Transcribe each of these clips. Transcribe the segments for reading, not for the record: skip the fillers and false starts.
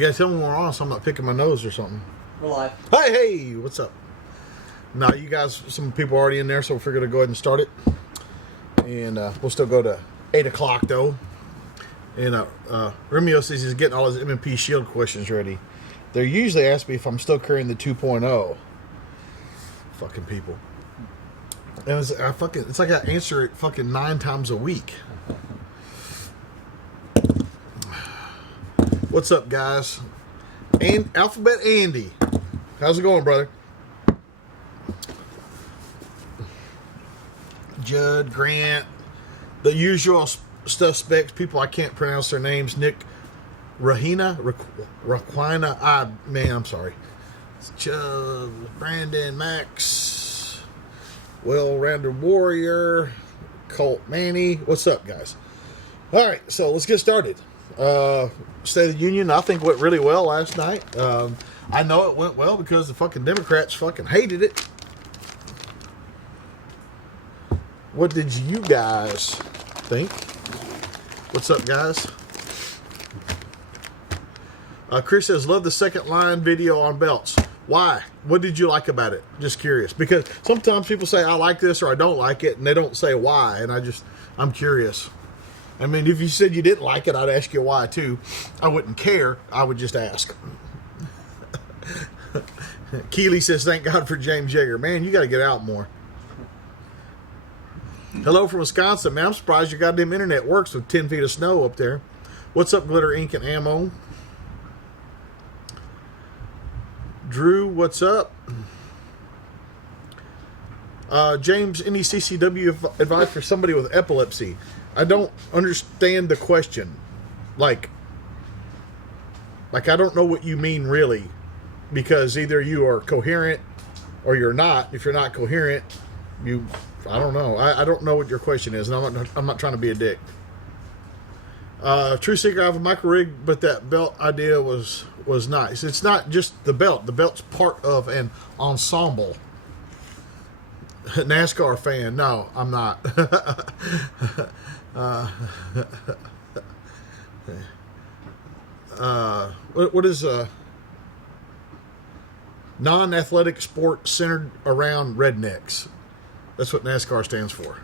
You gotta tell me when we're on so I'm not picking my nose or something. We're live. Hey, what's up? Now, you guys, some people are already in there, so we're going to go ahead and start it. And we'll still go to 8 o'clock, though. And Romeo says he's getting all his M&P Shield questions ready. They usually ask me if I'm still carrying the 2.0. Fucking people. And it's like I answer it fucking 9 times a week. What's up, guys? And Alphabet Andy. How's it going, brother? Judd, Grant, the usual suspects, people I can't pronounce their names. Nick, Rahina, Raquina, man, I'm sorry. Judd, Brandon, Max, well-rounded warrior, Colt, Manny. What's up, guys? All right, so let's get started. State of the Union, I think went really well last night. I know it went well because the fucking Democrats fucking hated it. What did you guys think? What's up, guys? Chris says, love the second line video on belts. Why? What did you like about it? Just curious. Because sometimes people say, I like this or I don't like it, and they don't say why. And I'm curious. I mean, if you said you didn't like it, I'd ask you why, too. I wouldn't care. I would just ask. Keely says, thank God for James Yeager. Man, you got to get out more. Hello from Wisconsin. Man, I'm surprised your goddamn internet works with 10 feet of snow up there. What's up, Glitter, Ink, and Ammo? Drew, what's up? James, any CCW advice for somebody with epilepsy? I don't understand the question. Like I don't know what you mean, really. Because either you are coherent or you're not. If you're not coherent, I don't know. I don't know what your question is, and I'm not trying to be a dick. True Seeker, I have a micro rig, but that belt idea was nice. It's not just the belt. The belt's part of an ensemble. NASCAR fan. No, I'm not. What is non-athletic sport centered around rednecks? That's what NASCAR stands for.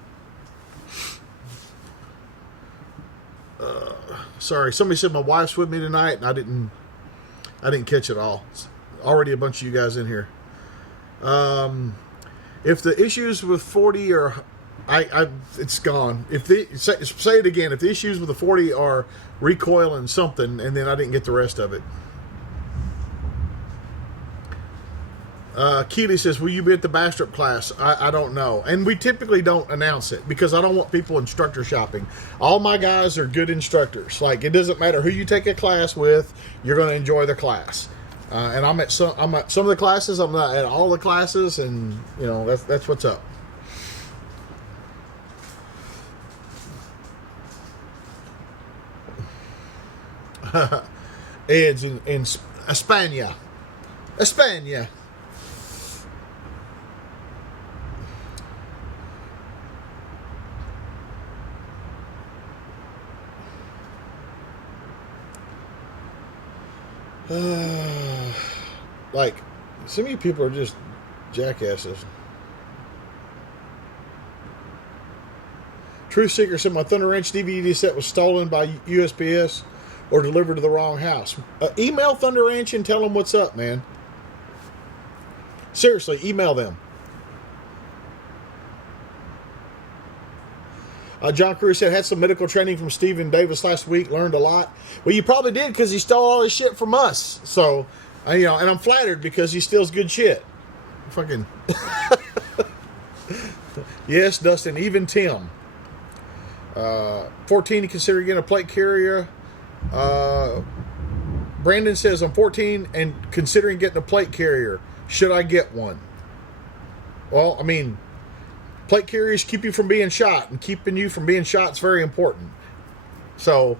Sorry, somebody said my wife's with me tonight, and I didn't catch it all. It's already a bunch of you guys in here. If the issues with 40 are, it's gone. Say it again. If the issues with the 40 are recoil and something, and then I didn't get the rest of it. Keely says, will you be at the Bastrop class? I don't know. And we typically don't announce it because I don't want people instructor shopping. All my guys are good instructors. Like, it doesn't matter who you take a class with, you're going to enjoy the class. And I'm at some of the classes, I'm not at all the classes, and, you know, that's what's up. Ed's in España. España. Like, so many people are just jackasses. Truth Seeker said my Thunder Ranch DVD set was stolen by USPS or delivered to the wrong house. Email Thunder Ranch and tell them what's up, man. Seriously, email them. John Cruz said, had some medical training from Stephen Davis last week, learned a lot. Well, you probably did because he stole all his shit from us. So, and I'm flattered because he steals good shit. Fucking. Yes, Dustin, even Tim. 14 to consider getting a plate carrier. Brandon says, I'm 14 and considering getting a plate carrier. Should I get one? Well, I mean, plate carriers keep you from being shot, and keeping you from being shot is very important. So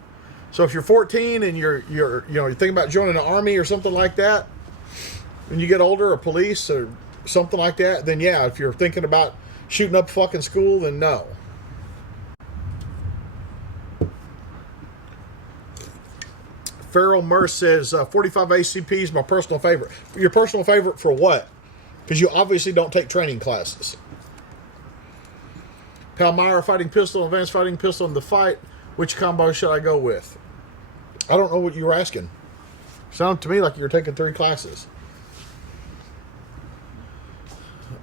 if you're 14 and you're thinking about joining the army or something like that, when you get older, or police or something like that, then yeah. If you're thinking about shooting up fucking school, then no. Farrell Merce says 45 ACP is my personal favorite. Your personal favorite for what? Because you obviously don't take training classes. Palmyra fighting pistol, advanced fighting pistol in the fight. Which combo should I go with? I don't know what you were asking. Sounded to me like you were taking 3 classes.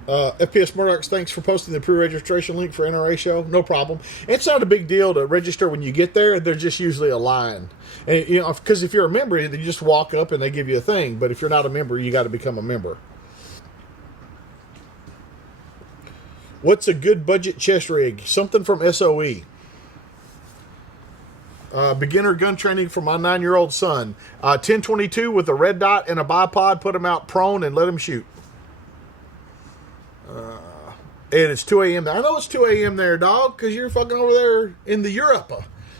FPS Murdoch, thanks for posting the pre-registration link for NRA show. No problem. It's not a big deal to register when you get there. There's just usually a line. And, you know, because if you're a member, you just walk up and they give you a thing. But if you're not a member, you got to become a member. What's a good budget chest rig? Something from SOE. Beginner gun training for my 9-year-old son. 1022 with a red dot and a bipod. Put him out prone and let him shoot. And it's 2 a.m. I know it's 2 a.m. there, dog, because you're fucking over there in the Europe,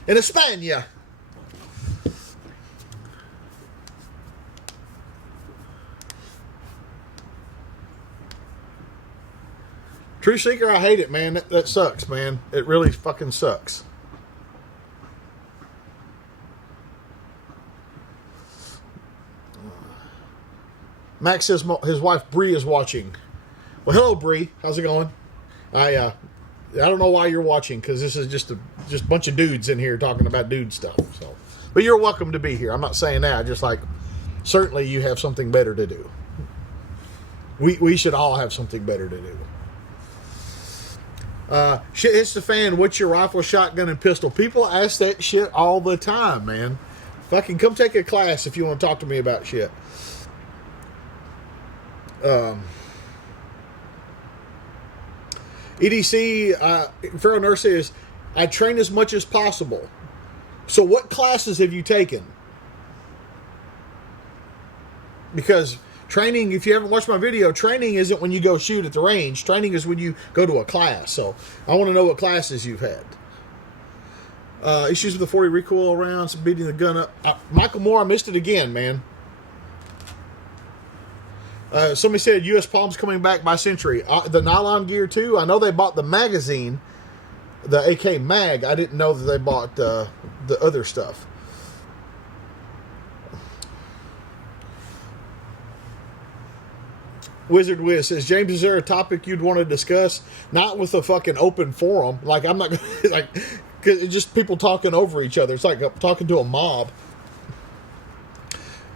in España. True Seeker, I hate it, man. That sucks, man. It really fucking sucks. Max says his wife Bree is watching. Well, hello, Bree. How's it going? I don't know why you're watching, because this is just a bunch of dudes in here talking about dude stuff. So, but you're welcome to be here. I'm not saying that. Just like, certainly you have something better to do. We should all have something better to do. Shit hits the fan. What's your rifle, shotgun, and pistol? People ask that shit all the time, man. Fucking come take a class if you want to talk to me about shit. EDC, Farrell Nurse says, I train as much as possible. So what classes have you taken? Because training, if you haven't watched my video, training isn't when you go shoot at the range. Training is when you go to a class. So I want to know what classes you've had. Issues with the 40 recoil rounds, beating the gun up. Michael Moore, I missed it again, man. Somebody said U.S. Palm's coming back by Century. The nylon gear, too. I know they bought the magazine, the AK Mag. I didn't know that they bought the other stuff. Wizard Wiz says, James, is there a topic you'd want to discuss? Not with a fucking open forum. Like, I'm not going to, like, cause it's just people talking over each other. It's like talking to a mob.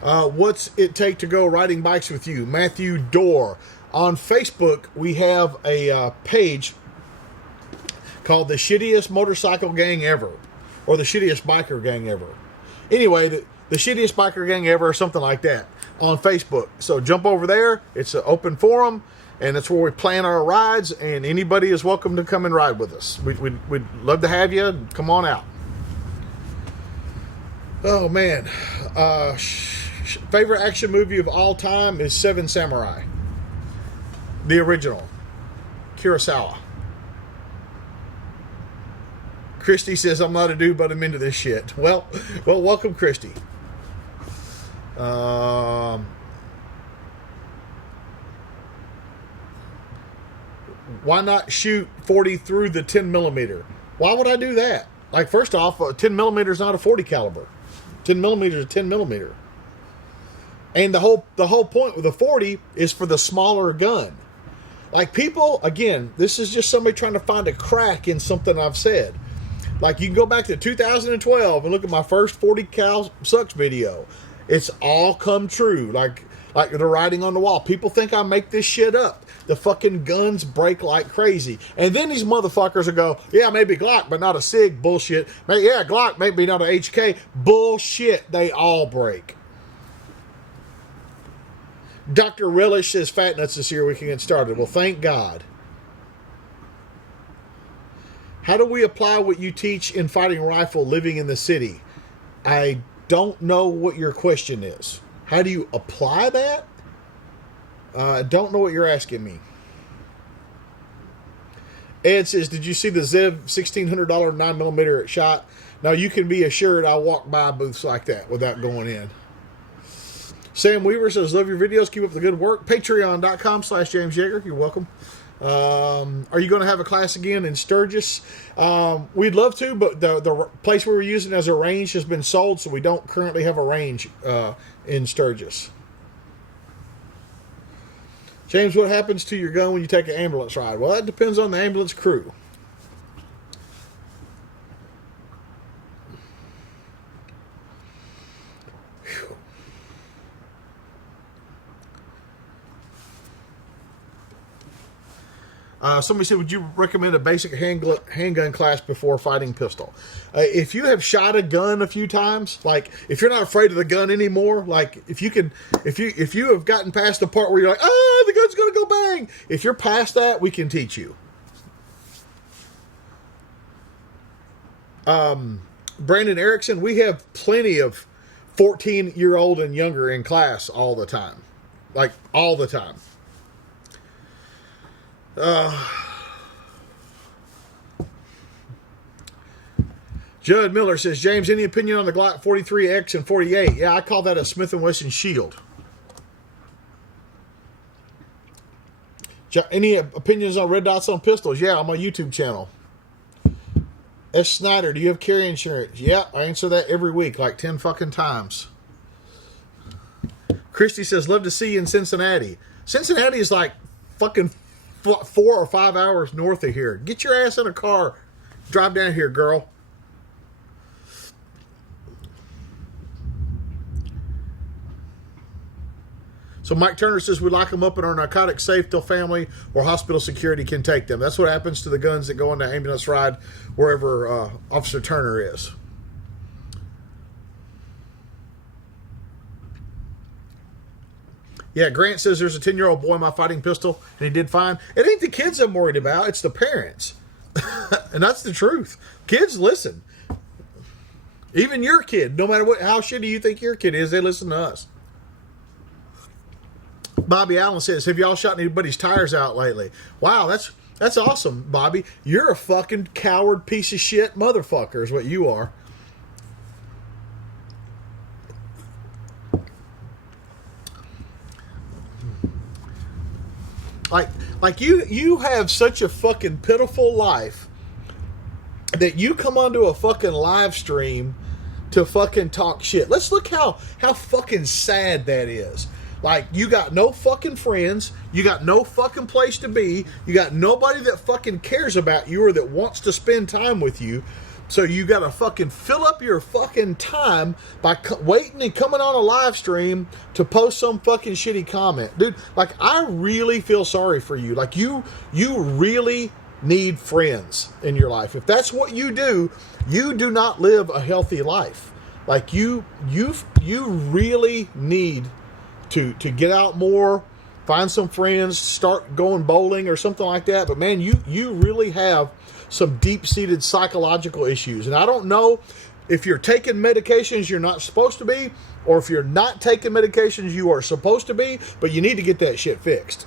What's it take to go riding bikes with you? Matthew Dorr. On Facebook, we have a page called the shittiest motorcycle gang ever, or the shittiest biker gang ever. Anyway, the shittiest biker gang ever, or something like that, on Facebook. So jump over there. It's an open forum, and it's where we plan our rides, and anybody is welcome to come and ride with us. We'd love to have you. Come on out. Oh, man. Favorite action movie of all time is Seven Samurai. The original. Kurosawa. Christy says, I'm not a dude, but I'm into this shit. Well, welcome, Christy. Why not shoot 40 through the 10 millimeter? Why would I do that? Like, first off, 10 millimeter is not a 40 caliber. 10 millimeter is 10 millimeter. And the whole point with the 40 is for the smaller gun. Like, people, again, this is just somebody trying to find a crack in something I've said. Like, you can go back to 2012 and look at my first 40 cal sucks video. It's all come true. Like the writing on the wall. People think I make this shit up. The fucking guns break like crazy. And then these motherfuckers will go, yeah, maybe Glock, but not a SIG. Bullshit. Yeah, Glock, maybe not a HK. Bullshit. They all break. Dr. Relish says Fat Nuts is here. We can get started. Well, thank God. How do we apply what you teach in fighting rifle living in the city? I don't know what your question is. How do you apply that? I don't know what you're asking me. Ed says, did you see the Zev $1,600 9mm shot? Now, you can be assured I walk by booths like that without going in. Sam Weaver says, love your videos. Keep up the good work. Patreon.com/James Yeager. You're welcome. Are you going to have a class again in Sturgis? We'd love to, but the place we were using as a range has been sold, so we don't currently have a range in Sturgis. James, what happens to your gun when you take an ambulance ride? Well, that depends on the ambulance crew. Somebody said, would you recommend a basic handgun class before fighting pistol? If you have shot a gun a few times, like if you're not afraid of the gun anymore, like if you have gotten past the part where you're like, oh, the gun's going to go bang. If you're past that, we can teach you. Brandon Erickson, we have plenty of 14-year-old and younger in class all the time. Like all the time. Judd Miller says, James, any opinion on the Glock 43X and 48? Yeah, I call that a Smith & Wesson Shield. Any opinions on red dots on pistols? Yeah, on my YouTube channel. S. Snyder, do you have carry insurance? Yeah, I answer that every week, like 10 fucking times. Christy says, love to see you in Cincinnati. Cincinnati is like fucking 4 or 5 hours north of here. Get your ass in a car. Drive down here, girl. So Mike Turner says we lock them up in our narcotics safe till family or hospital security can take them. That's what happens to the guns that go on the ambulance ride wherever Officer Turner is. Yeah, Grant says there's a 10-year-old boy in my fighting pistol, and he did fine. It ain't the kids I'm worried about. It's the parents. And that's the truth. Kids listen. Even your kid, no matter how shitty you think your kid is, they listen to us. Bobby Allen says, have y'all shot anybody's tires out lately? Wow, that's awesome, Bobby. You're a fucking coward piece of shit motherfucker is what you are. Like you have such a fucking pitiful life that you come onto a fucking live stream to fucking talk shit. Let's look how fucking sad that is. Like, you got no fucking friends, you got no fucking place to be, you got nobody that fucking cares about you or that wants to spend time with you. So you got to fucking fill up your fucking time by waiting and coming on a live stream to post some fucking shitty comment. Dude, like, I really feel sorry for you. Like, you really need friends in your life. If that's what you do not live a healthy life. Like, you really need to get out more, find some friends, start going bowling or something like that. But man, you really have some deep-seated psychological issues. And I don't know if you're taking medications you're not supposed to be, or if you're not taking medications you are supposed to be, but you need to get that shit fixed.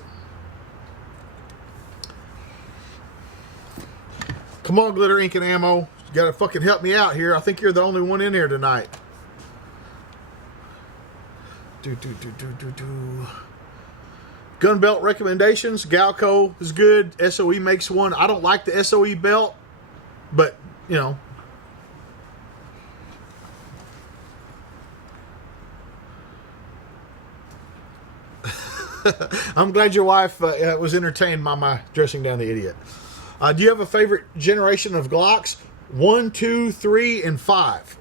Come on, Glitter Ink and Ammo. You gotta fucking help me out here. I think you're the only one in here tonight. Gun belt recommendations. Galco is good. SOE makes one. I don't like the SOE belt, but, you know. I'm glad your wife was entertained by my dressing down the idiot. Do you have a favorite generation of Glocks? 1, 2, 3, and 5.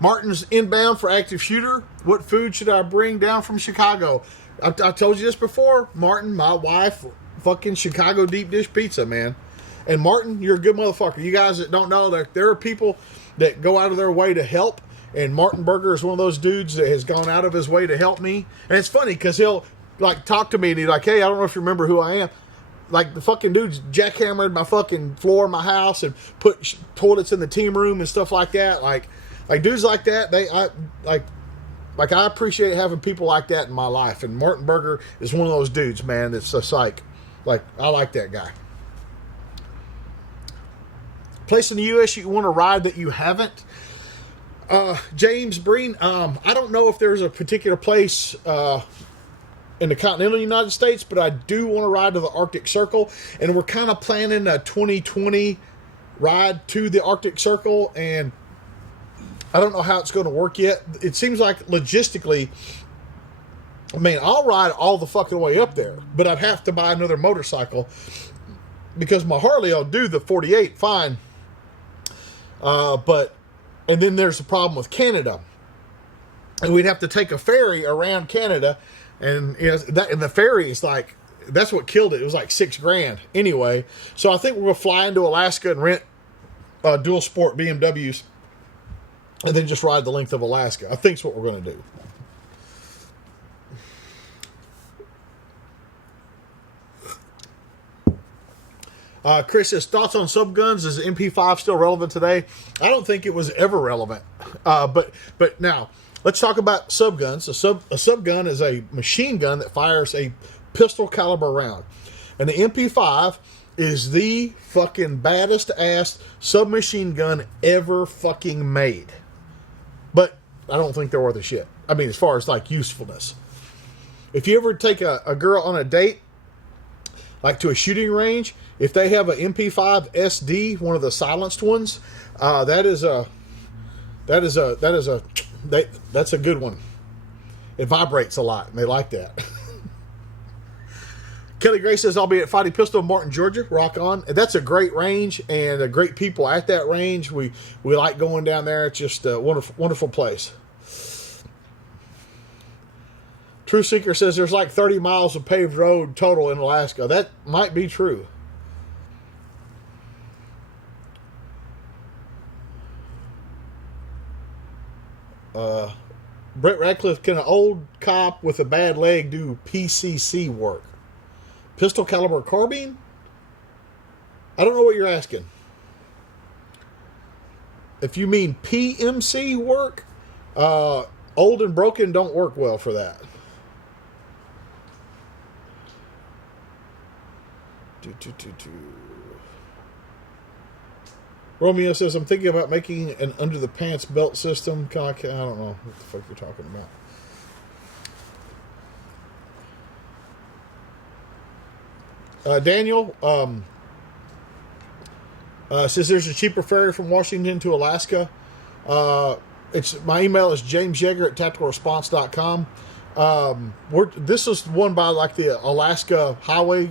Martin's inbound for active shooter. What food should I bring down from Chicago? I told you this before. Martin, my wife, fucking Chicago deep dish pizza, man. And Martin, you're a good motherfucker. You guys that don't know, there are people that go out of their way to help. And Martin Berger is one of those dudes that has gone out of his way to help me. And it's funny because he'll like talk to me and he's like, hey, I don't know if you remember who I am. Like the fucking dudes jackhammered my fucking floor in my house and put toilets in the team room and stuff like that. Like dudes like that, I appreciate having people like that in my life. And Martin Berger is one of those dudes, man, that's just like I like that guy. Place in the U.S. you want to ride that you haven't? James Breen, I don't know if there's a particular place in the continental United States, but I do want to ride to the Arctic Circle, and we're kind of planning a 2020 ride to the Arctic Circle, and I don't know how it's going to work yet. It seems like logistically, I mean, I'll ride all the fucking way up there, but I'd have to buy another motorcycle because my Harley will do the 48 fine. And then there's the problem with Canada. And we'd have to take a ferry around Canada. And, you know, and the ferry is like, that's what killed it. It was like $6,000 anyway. So I think we're going to fly into Alaska and rent dual sport BMWs and then just ride the length of Alaska. I think that's what we're going to do. Chris says, thoughts on subguns? Is the MP5 still relevant today? I don't think it was ever relevant. But now, let's talk about subguns. A subgun is a machine gun that fires a pistol caliber round. And the MP5 is the fucking baddest ass submachine gun ever fucking made. But I don't think they're worth a shit. I mean, as far as like usefulness. If you ever take a girl on a date, like to a shooting range, if they have an MP5 SD, one of the silenced ones, that's a good one. It vibrates a lot, and they like that. Kelly Gray says, I'll be at Fighting Pistol in Martin, Georgia. Rock on. That's a great range, and great people at that range. We like going down there. It's just a wonderful, wonderful place. True Seeker says there's like 30 miles of paved road total in Alaska. That might be true. Brett Radcliffe, can an old cop with a bad leg do PCC work? Pistol caliber carbine? I don't know what you're asking. If you mean PMC work, old and broken don't work well for that. Romeo says, I'm thinking about making an under the pants belt system. I don't know what the fuck you're talking about. Daniel says there's a cheaper ferry from Washington to Alaska. My email is jamesyeager@tacticalresponse.com. This is one by like the Alaska Highway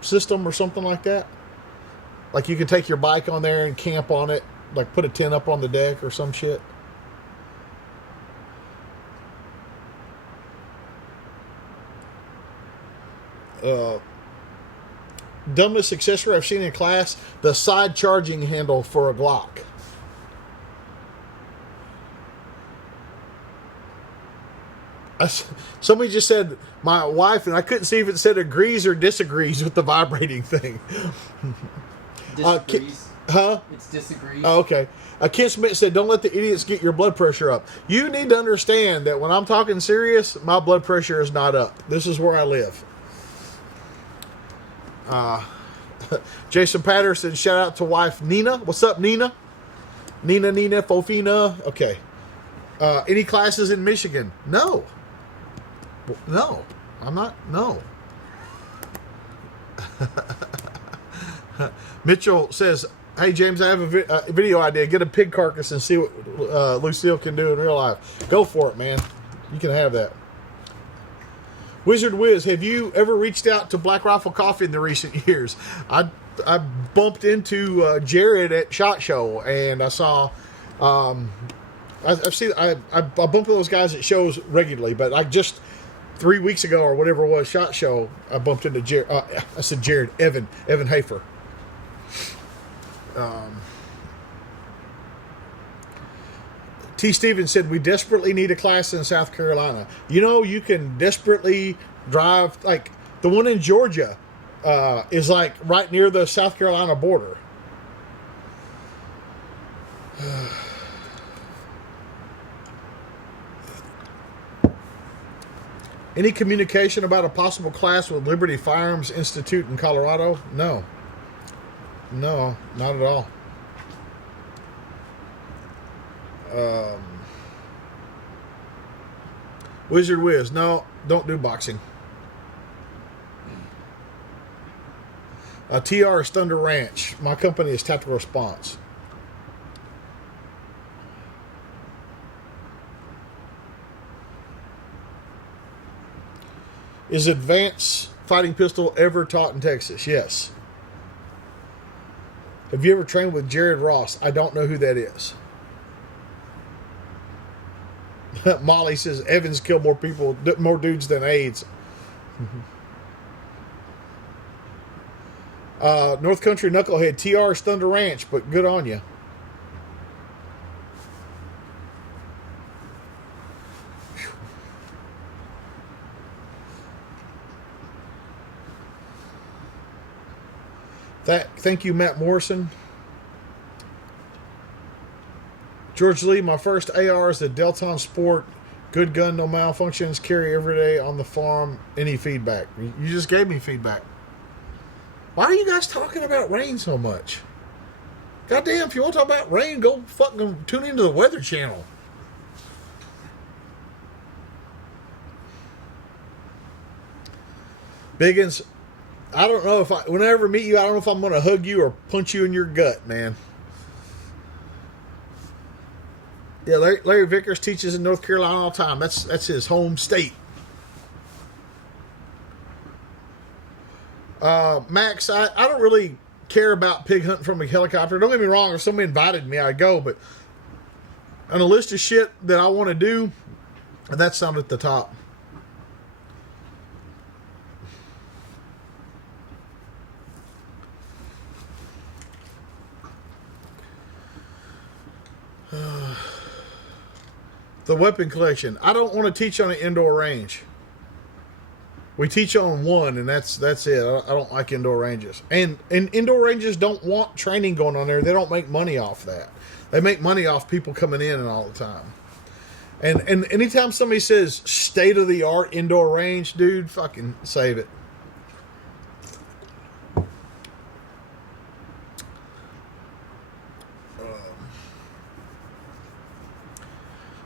system or something like that. Like you can take your bike on there and camp on it, like put a tent up on the deck or some shit. Dumbest accessory I've seen in class, the side charging handle for a Glock. Somebody just said my wife, and I couldn't see if it said agrees or disagrees with the vibrating thing. Disagrees. Huh? It's disagrees. Oh, okay. Ken Smith said, don't let the idiots get your blood pressure up. You need to understand that when I'm talking serious, my blood pressure is not up. This is where I live. Jason Patterson, shout out to wife Nina. What's up, Nina? Nina, Fofina. Okay. Any classes in Michigan? No. No. I'm not. No. Mitchell says, hey, James, I have a video idea. Get a pig carcass and see what Lucille can do in real life. Go for it, man. You can have that. Wizard Wiz, have you ever reached out to Black Rifle Coffee in the recent years? I bumped into Jared at SHOT Show, and I saw... I bump into those guys at shows regularly, but I just 3 weeks ago or whatever it was, SHOT Show, I bumped into Evan Hafer. T. Stevens said, we desperately need a class in South Carolina. You know, you can desperately drive, like the one in Georgia is like right near the South Carolina border. Any communication about a possible class with Liberty Firearms Institute in Colorado? No. No, not at all. Wizard Wiz, no, don't do boxing. TR is Thunder Ranch. My company is Tactical Response. Is advanced fighting pistol ever taught in Texas? Yes. Have you ever trained with Jared Ross? I don't know who that is. Molly says Evans killed more people, more dudes than AIDS. North Country Knucklehead, TR's Thunder Ranch, but good on you. Thank you, Matt Morrison. George Lee, my first AR is the Delton Sport. Good gun, no malfunctions. Carry every day on the farm. Any feedback? You just gave me feedback. Why are you guys talking about rain so much? Goddamn, if you want to talk about rain, go fucking tune into the Weather Channel. Biggins, I don't know if when I ever meet you, I don't know if I'm going to hug you or punch you in your gut, man. Yeah, Larry Vickers teaches in North Carolina all the time. That's his home state. Max, I don't really care about pig hunting from a helicopter. Don't get me wrong. If somebody invited me, I'd go. But on a list of shit that I want to do, that's not at the top. The weapon collection. I don't want to teach on an indoor range. We teach on one, and that's it. I don't like indoor ranges. And indoor ranges don't want training going on there. They don't make money off that. They make money off people coming in and all the time. And anytime somebody says state-of-the-art indoor range, dude, fucking save it.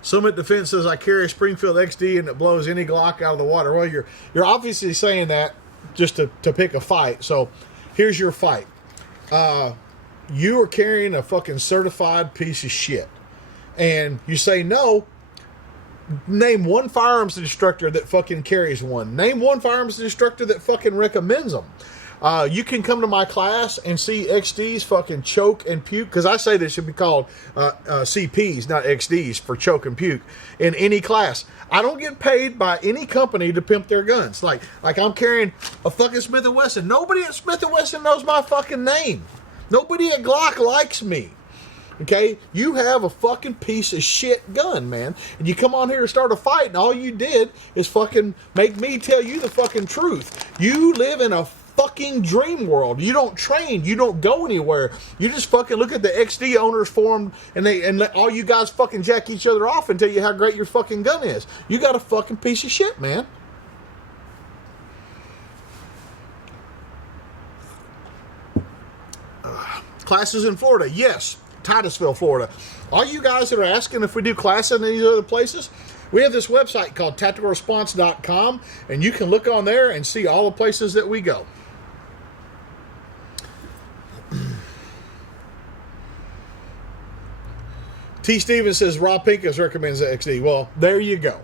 Summit Defense says, I carry a Springfield XD and it blows any Glock out of the water. Well, you're obviously saying that just to pick a fight. So here's your fight. You are carrying a fucking certified piece of shit. And you say no. Name one firearms instructor that fucking carries one. Name one firearms instructor that fucking recommends them. You can come to my class and see XDs fucking choke and puke, because I say they should be called CPs, not XDs, for choke and puke, in any class. I don't get paid by any company to pimp their guns. Like I'm carrying a fucking Smith & Wesson. Nobody at Smith & Wesson knows my fucking name. Nobody at Glock likes me. Okay? You have a fucking piece of shit gun, man. And you come on here to start a fight, and all you did is fucking make me tell you the fucking truth. You live in a fucking dream world. You don't train. You don't go anywhere. You just fucking look at the XD owners forum and let all you guys fucking jack each other off and tell you how great your fucking gun is. You got a fucking piece of shit, man. Classes in Florida. Yes. Titusville, Florida. All you guys that are asking if we do classes in these other places, we have this website called tacticalresponse.com, and you can look on there and see all the places that we go. T. Stevens says Rob Pincus recommends the XD. Well, there you go.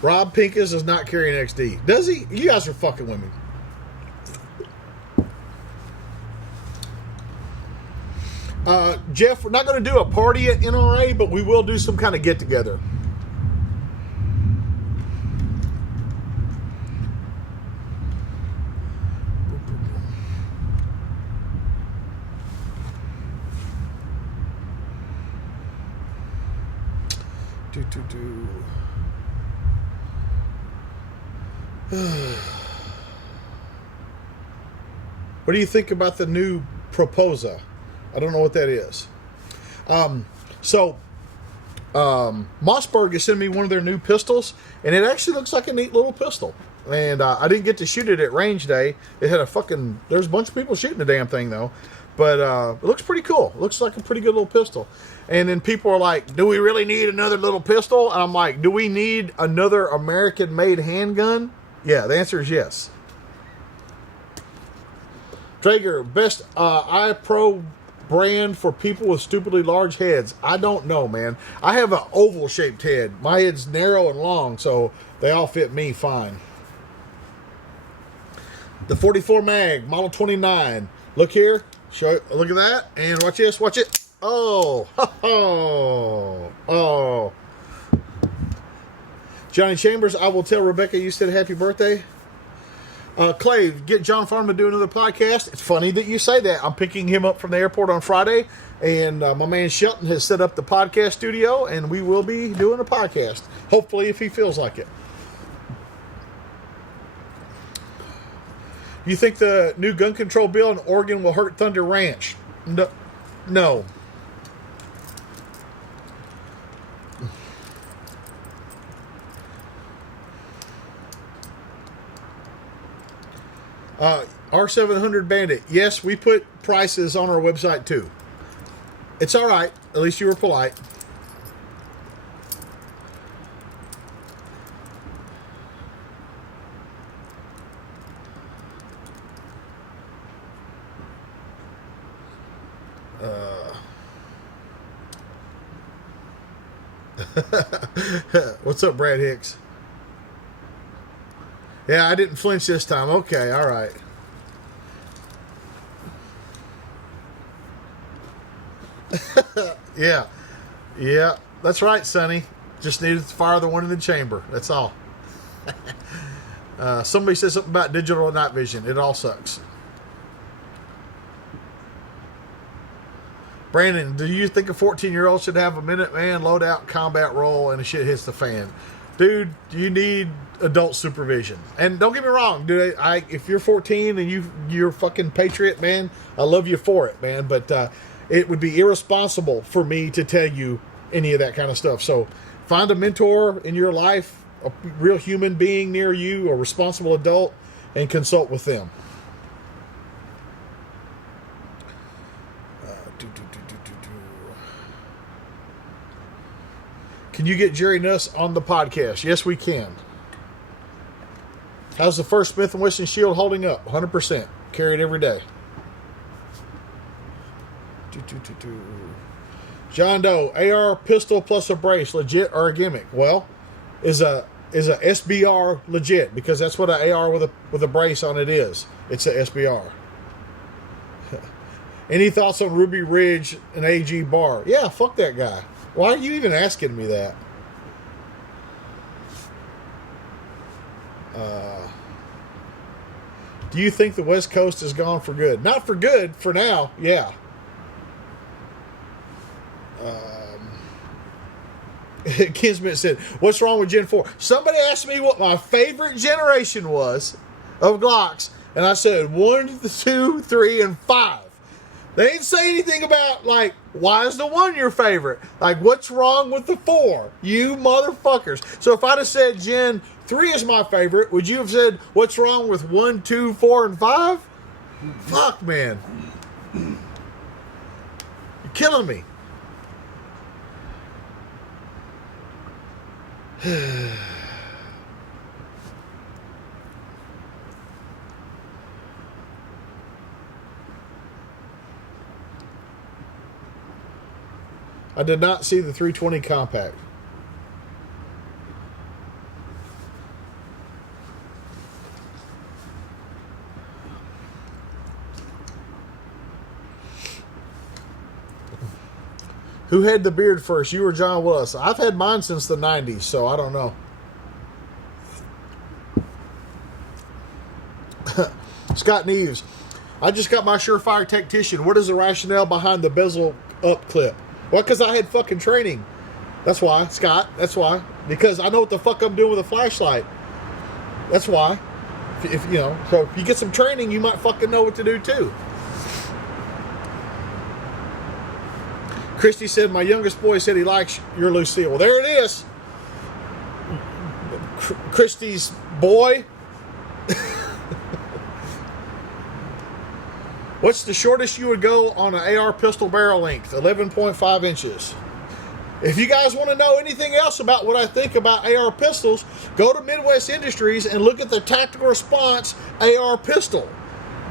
Rob Pincus does not carry an XD. Does he? You guys are fucking with me. Jeff, we're not going to do a party at NRA, but we will do some kind of get-together. What do you think about the new Proposa? I don't know what that is. Mossberg is sending me one of their new pistols, and it actually looks like a neat little pistol. And I didn't get to shoot it at range day. It had there's a bunch of people shooting the damn thing, though. But it looks pretty cool. It looks like a pretty good little pistol. And then people are like, do we really need another little pistol? And I'm like, do we need another American-made handgun? Yeah, the answer is yes. Traeger, best iPro brand for people with stupidly large heads. I don't know, man. I have an oval-shaped head. My head's narrow and long, so they all fit me fine. The 44 mag, model 29. Look here. Look at that. And watch this. Watch it. Oh. Oh. Johnny Chambers, I will tell Rebecca you said happy birthday. Clay, get John Farm to do another podcast. It's funny that you say that. I'm picking him up from the airport on Friday. And my man Shelton has set up the podcast studio. And we will be doing a podcast. Hopefully, if he feels like it. You think the new gun control bill in Oregon will hurt Thunder Ranch? No. R700 Bandit. Yes, we put prices on our website too. It's all right. At least you were polite. What's up, Brad Hicks? Yeah, I didn't flinch this time. Okay, all right. Yeah, that's right, Sonny. Just needed to fire the one in the chamber. That's all. Somebody said something about digital night vision. It all sucks. Brandon, do you think a 14-year-old should have a Minuteman loadout combat role and the shit hits the fan? Dude, you need adult supervision. And don't get me wrong, dude. If you're 14 and you're a fucking patriot, man, I love you for it, man. But it would be irresponsible for me to tell you any of that kind of stuff. So find a mentor in your life, a real human being near you, a responsible adult, and consult with them. Can you get Jerry Nuss on the podcast? Yes, we can. How's the first Smith & Wesson Shield holding up? 100%. Carry it every day. John Doe, AR pistol plus a brace, legit or a gimmick? Well, is a SBR legit? Because that's what an AR with a brace on it is. It's a SBR. Any thoughts on Ruby Ridge and AG Bar? Yeah, fuck that guy. Why are you even asking me that? Do you think the West Coast is gone for good? Not for good, for now, yeah. Ken Smith said, what's wrong with Gen 4? Somebody asked me what my favorite generation was of Glocks, and I said 1, 2, 3, and 5. They didn't say anything about, like, why is the 1 your favorite? Like, what's wrong with the 4? You motherfuckers. So if I'd have said Gen 3 is my favorite, would you have said, what's wrong with 1, 2, 4, and 5? Fuck, man. You're killing me. I did not see the 320 compact. Who had the beard first, you or John Willis? I've had mine since the 90s, so I don't know. Scott Neves, I just got my Surefire Tactician. What is the rationale behind the bezel up clip? Well, because I had fucking training. That's why, Scott. That's why. Because I know what the fuck I'm doing with a flashlight. That's why. If you know, so if you get some training, you might fucking know what to do too. Christy said, my youngest boy said he likes your Lucille. Well, there it is. Christy's boy. What's the shortest you would go on an AR pistol barrel length? 11.5 inches. If you guys want to know anything else about what I think about AR pistols, go to Midwest Industries and look at the Tactical Response AR pistol.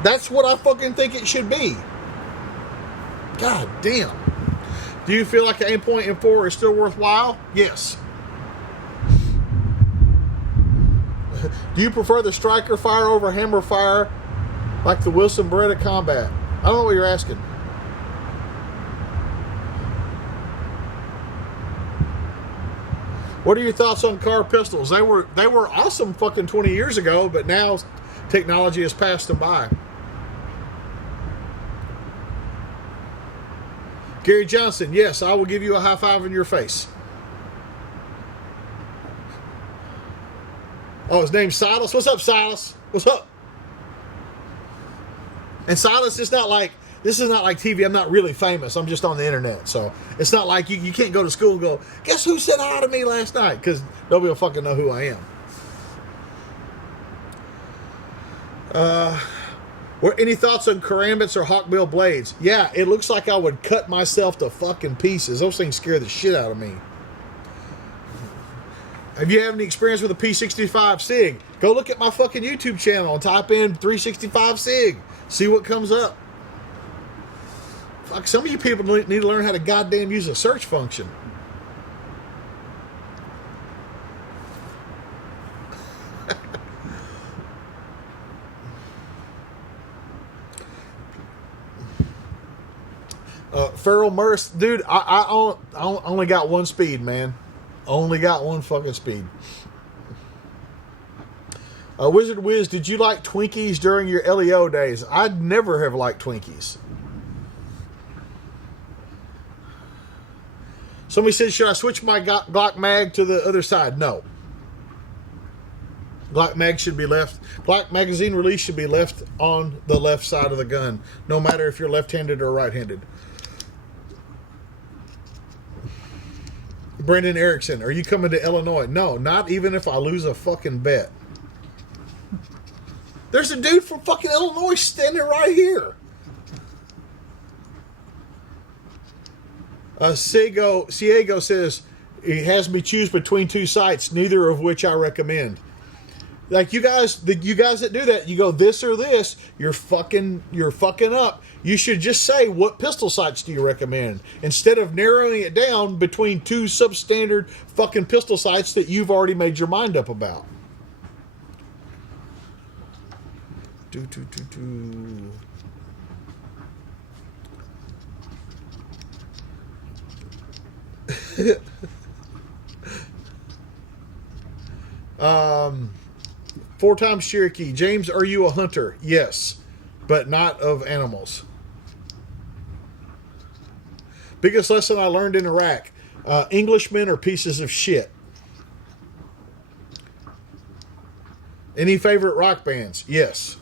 That's what I fucking think it should be. God damn. Do you feel like an 8.4 is still worthwhile? Yes. Do you prefer the striker fire over hammer fire like the Wilson Beretta Combat? I don't know what you're asking. What are your thoughts on car pistols? They were awesome fucking 20 years ago, but now technology has passed them by. Gary Johnson, yes, I will give you a high five in your face. Oh, his name's Silas. What's up, Silas? What's up? And Silas, this is not like TV. I'm not really famous. I'm just on the internet. So it's not like you can't go to school and go, guess who said hi to me last night? Because nobody will fucking know who I am. Any thoughts on karambits or hawkbill blades? Yeah, it looks like I would cut myself to fucking pieces. Those things scare the shit out of me. Have you had any experience with a P65 SIG? Go look at my fucking YouTube channel and type in 365 SIG. See what comes up. Fuck, some of you people need to learn how to goddamn use a search function. Feral Merce, dude, I only got one speed, man. Only got one fucking speed. Wizard Wiz, did you like Twinkies during your LEO days? I'd never have liked Twinkies. Somebody said, should I switch my Glock mag to the other side? No. Glock mag should be left. Glock magazine release should be left on the left side of the gun, no matter if you're left-handed or right-handed. Brendan Erickson, are you coming to Illinois? No, not even if I lose a fucking bet. There's a dude from fucking Illinois standing right here. Ciego says, he has me choose between two sites, neither of which I recommend. Like you guys that do that, you go this or this, you're fucking up. You should just say, what pistol sights do you recommend? Instead of narrowing it down between two substandard fucking pistol sights that you've already made your mind up about. Four times Cherokee. James, are you a hunter? Yes, but not of animals. Biggest lesson I learned in Iraq. Englishmen are pieces of shit. Any favorite rock bands? Yes.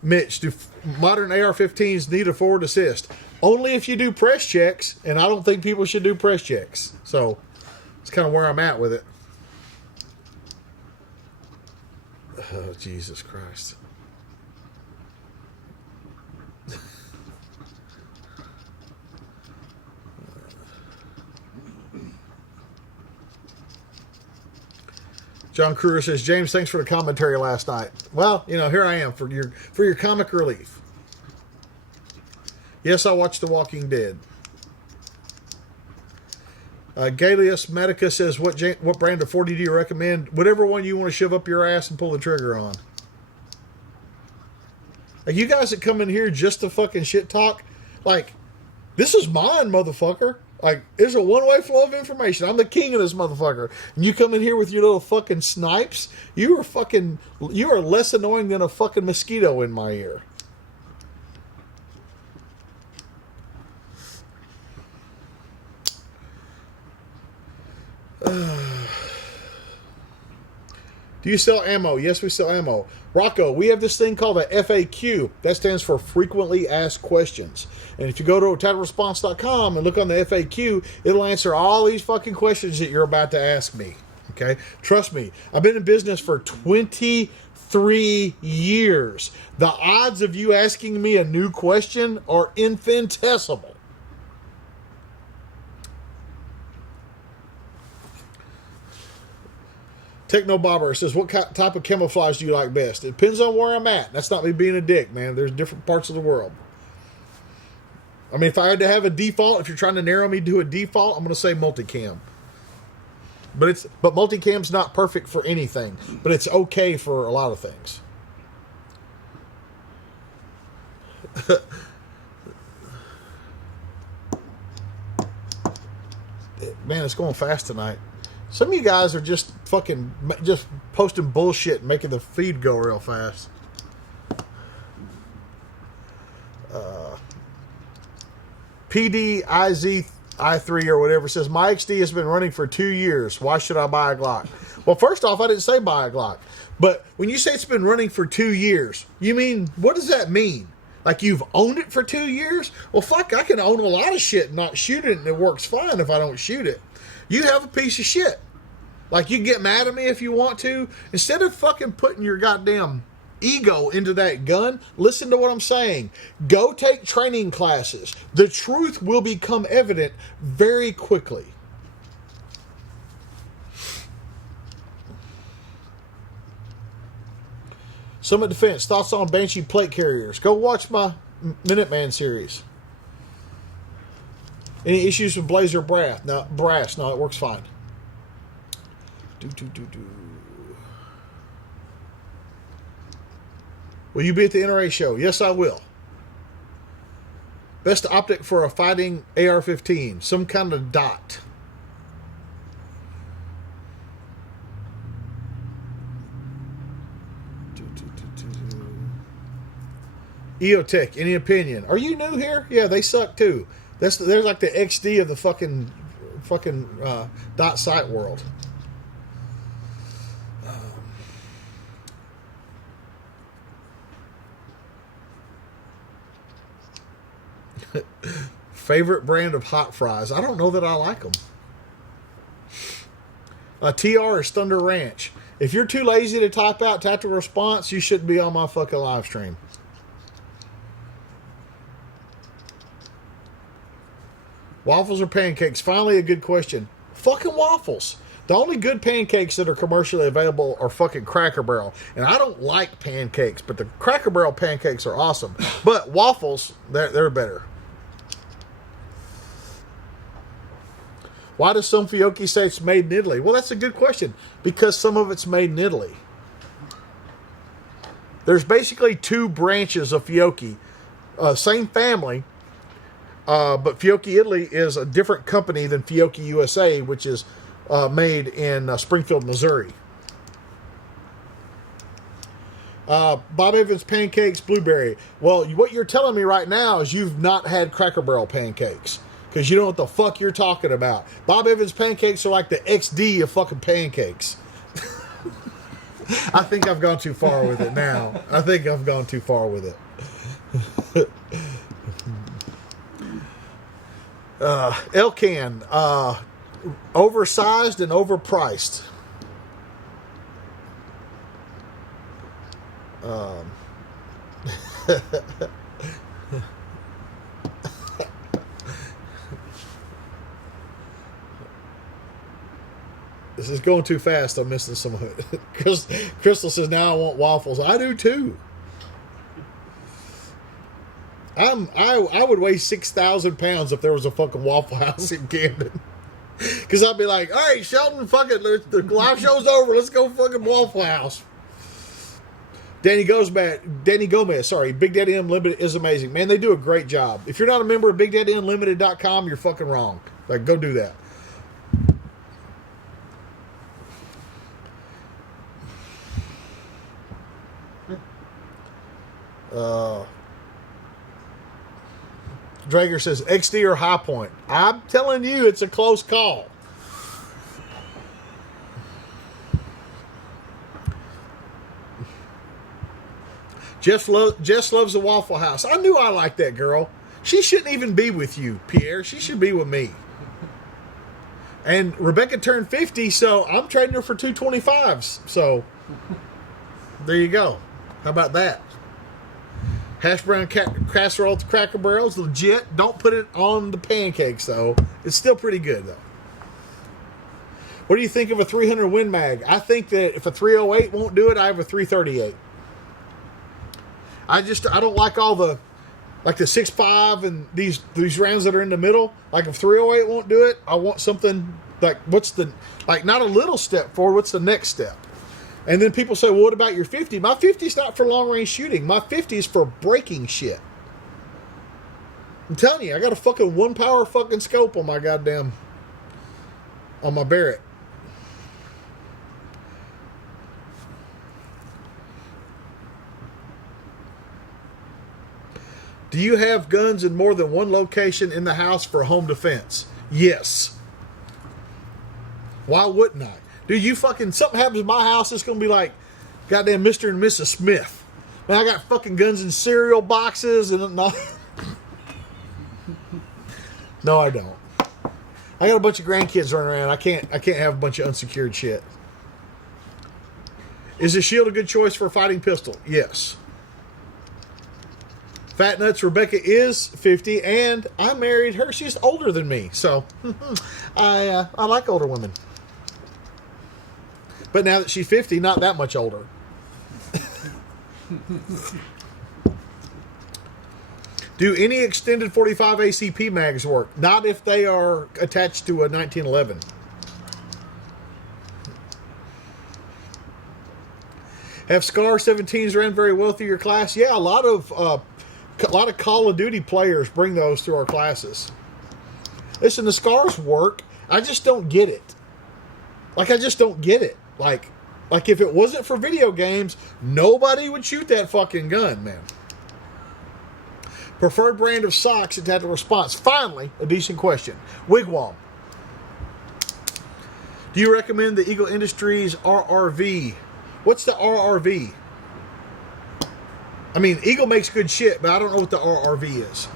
Mitch, do modern AR-15s need a forward assist? Only if you do press checks, and I don't think people should do press checks. So, it's kind of where I'm at with it. Oh, Jesus Christ. John Kruger says, James, thanks for the commentary last night. Well, here I am for your comic relief. Yes, I watched The Walking Dead. Galius Medica says, what brand of 40 do you recommend? Whatever one you want to shove up your ass and pull the trigger on. Like, you guys that come in here just to fucking shit talk, like, this is mine, motherfucker. Like, there's a one-way flow of information. I'm the king of this motherfucker. And you come in here with your little fucking snipes, you are less annoying than a fucking mosquito in my ear. Do you sell ammo? Yes, we sell ammo. Rocco, we have this thing called a FAQ. That stands for Frequently Asked Questions. And if you go to tacticalresponse.com and look on the FAQ, it'll answer all these fucking questions that you're about to ask me. Okay? Trust me, I've been in business for 23 years. The odds of you asking me a new question are infinitesimal. Techno Bobber says, what type of camouflage do you like best? It depends on where I'm at. That's not me being a dick, man. There's different parts of the world. I mean, if I had to have a default, if you're trying to narrow me to a default, I'm going to say multicam. But multicam's not perfect for anything. But it's okay for a lot of things. Man, it's going fast tonight. Some of you guys are just posting bullshit and making the feed go real fast. PDIZ-I3 or whatever says, my XD has been running for 2 years. Why should I buy a Glock? Well, first off, I didn't say buy a Glock. But when you say it's been running for 2 years, you mean, what does that mean? Like you've owned it for 2 years? Well, fuck, I can own a lot of shit and not shoot it, and it works fine if I don't shoot it. You have a piece of shit. Like, you get mad at me if you want to. Instead of fucking putting your goddamn ego into that gun, listen to what I'm saying. Go take training classes. The truth will become evident very quickly. Summit Defense, thoughts on Banshee plate carriers. Go watch my Minuteman series. Any issues with Blazer brass? No, it works fine. Will you be at the NRA show? Yes, I will. Best optic for a fighting AR-15. Some kind of dot. EOTech, any opinion? Are you new here? Yeah, they suck too. They're like the XD of the fucking dot sight world. Favorite brand of hot fries? I don't know that I like them. TR is Thunder Ranch. If you're too lazy to type out tactical response, you shouldn't be on my fucking live stream. Waffles or pancakes? Finally, a good question. Fucking waffles. The only good pancakes that are commercially available are fucking Cracker Barrel. And I don't like pancakes, but the Cracker Barrel pancakes are awesome. But waffles, they're better. Why does some Fiocchi say it's made in Italy? Well, that's a good question. Because some of it's made in Italy. There's basically two branches of Fiocchi. Same family. But Fiocchi Italy is a different company than Fiocchi USA, which is made in Springfield, Missouri. Bob Evans pancakes, blueberry. Well, what you're telling me right now is you've not had Cracker Barrel pancakes. Because you know what the fuck you're talking about. Bob Evans pancakes are like the XD of fucking pancakes. I think I've gone too far with it now. Elcan, oversized and overpriced. This is going too fast. I'm missing some of it. Crystal says, now I want waffles. I do too. I would weigh 6,000 pounds if there was a fucking Waffle House in Camden. Because I'd be like, all right, Sheldon, fuck it. The live show's over. Let's go fucking Waffle House. Danny Gomez, sorry. Big Daddy Unlimited is amazing. Man, they do a great job. If you're not a member of BigDaddyUnlimited.com, you're fucking wrong. Like, go do that. Drager says XD or High Point. I'm telling you, it's a close call. Jess loves the Waffle House. I knew I liked that girl. She shouldn't even be with you, Pierre. She should be with me. And Rebecca turned 50, so I'm trading her for 225s. So there you go. How about that? Hash brown casserole with Cracker Barrel's legit. Don't put it on the pancakes, though. It's still pretty good, though. What do you think of a 300 Win Mag? I think that if a 308 won't do it, I have a 338. I don't like all the, like the 6.5 and these rounds that are in the middle. Like if 308 won't do it, I want something like, not a little step forward, what's the next step? And then people say, well, what about your 50? My 50 is not for long range shooting. My 50 is for breaking shit. I'm telling you, I got a fucking 1 power fucking scope on my goddamn, on my Barrett. Do you have guns in more than one location in the house for home defense? Yes. Why wouldn't I? Dude, something happens in my house, it's going to be like goddamn Mr. and Mrs. Smith. Man, I got fucking guns in cereal boxes and no. No, I don't. I got a bunch of grandkids running around. I can't have a bunch of unsecured shit. Is the shield a good choice for a fighting pistol? Yes. Fat Nuts, Rebecca is 50, and I married her. She's older than me, so I like older women. But now that she's 50, not that much older. Do any extended 45 ACP mags work? Not if they are attached to a 1911. Have SCAR 17s ran very well through your class? Yeah, a lot of Call of Duty players bring those through our classes. Listen, the SCARs work. I just don't get it. Like, I just don't get it. Like if it wasn't for video games, nobody would shoot that fucking gun, man. Preferred brand of socks, it had a response. Finally, a decent question. Wigwam. Do you recommend the Eagle Industries RRV? What's the RRV? I mean, Eagle makes good shit, but I don't know what the RRV is.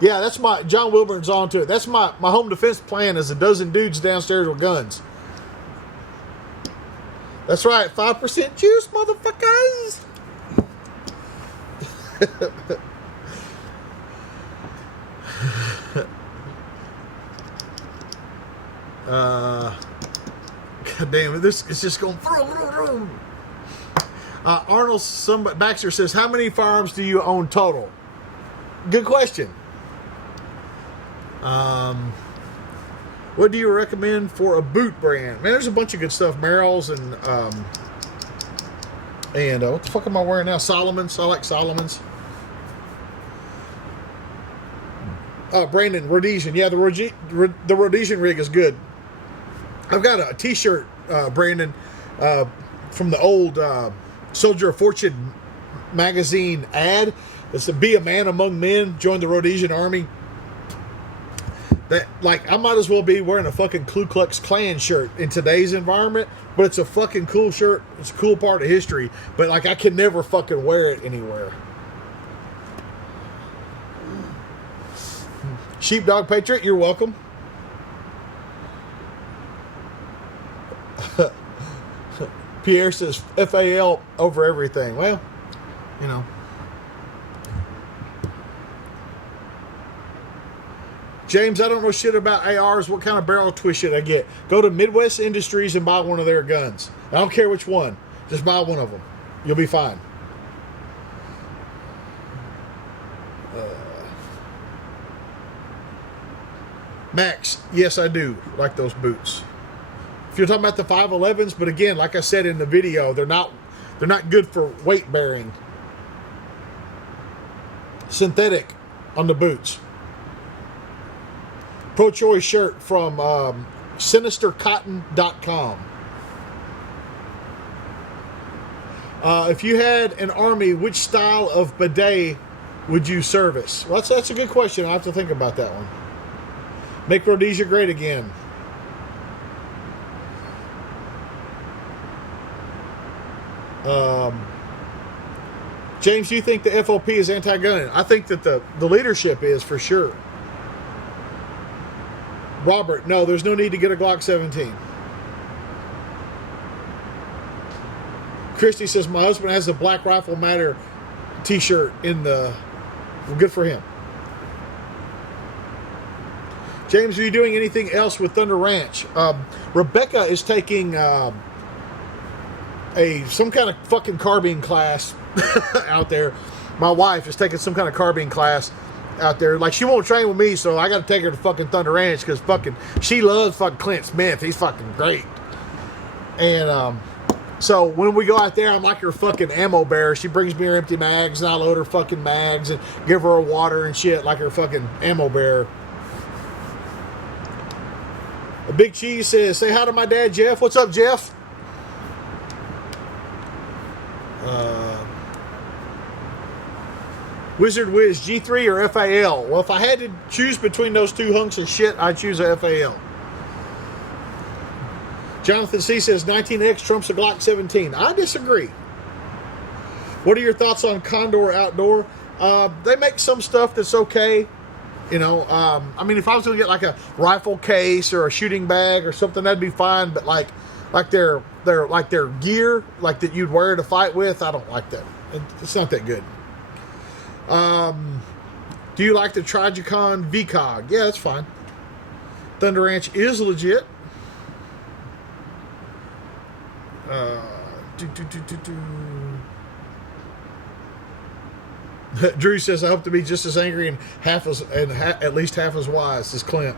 Yeah, that's John Wilburn's on to it. That's my home defense plan is a dozen dudes downstairs with guns. That's right, 5% juice, motherfuckers. God damn it, this is just going. Arnold Baxter says, how many firearms do you own total? Good question. What do you recommend for a boot brand? Man, there's a bunch of good stuff. Merrill's and what the fuck am I wearing now? Solomon's. I like Solomon's. Brandon, Rhodesian. Yeah, the Rhodesian rig is good. I've got a t-shirt, Brandon, from the old Soldier of Fortune magazine ad. It's to be a man among men, join the Rhodesian army. That, like, I might as well be wearing a fucking Ku Klux Klan shirt in today's environment, but it's a fucking cool shirt. It's a cool part of history, but like I can never fucking wear it anywhere. Sheepdog Patriot, you're welcome. Pierre says FAL over everything. Well, you know. James, I don't know shit about ARs. What kind of barrel twist should I get? Go to Midwest Industries and buy one of their guns. I don't care which one. Just buy one of them. You'll be fine. Max, yes, I do like those boots. If you're talking about the 511s, but again, like I said in the video, they're not good for weight bearing. Synthetic on the boots. Pro Choice shirt from sinistercotton.com. If you had an army, which style of bidet would you service? Well, that's a good question. I'll have to think about that one. Make Rhodesia great again. James, do you think the FOP is anti-gun? I think that the leadership is, for sure. Robert, no, there's no need to get a Glock 17. Christy says, my husband has a Black Rifle Matter t-shirt in the... Well, good for him. James, are you doing anything else with Thunder Ranch? Rebecca is taking some kind of fucking carbine class out there. My wife is taking some kind of carbine class out there. Like, she won't train with me, so I got to take her to fucking Thunder Ranch because fucking she loves fucking Clint Smith. He's fucking great. And so when we go out there, I'm like her fucking ammo bearer. She brings me her empty mags, and I load her fucking mags and give her a water and shit like her fucking ammo bearer. A Big Cheese says, say hi to my dad, Jeff. What's up, Jeff? Wizard Wiz, G3 or FAL? Well, if I had to choose between those two hunks of shit, I'd choose a FAL. Jonathan C. says, 19X trumps a Glock 17. I disagree. What are your thoughts on Condor Outdoor? They make some stuff that's okay. You know, I mean, if I was going to get like a rifle case or a shooting bag or something, that'd be fine. But like their gear, like that you'd wear to fight with, I don't like that. It's not that good. Do you like the Tragicon VCOG? Yeah, that's fine. Thunder Ranch is legit. Drew says, I hope to be just as angry and at least half as wise as Clint.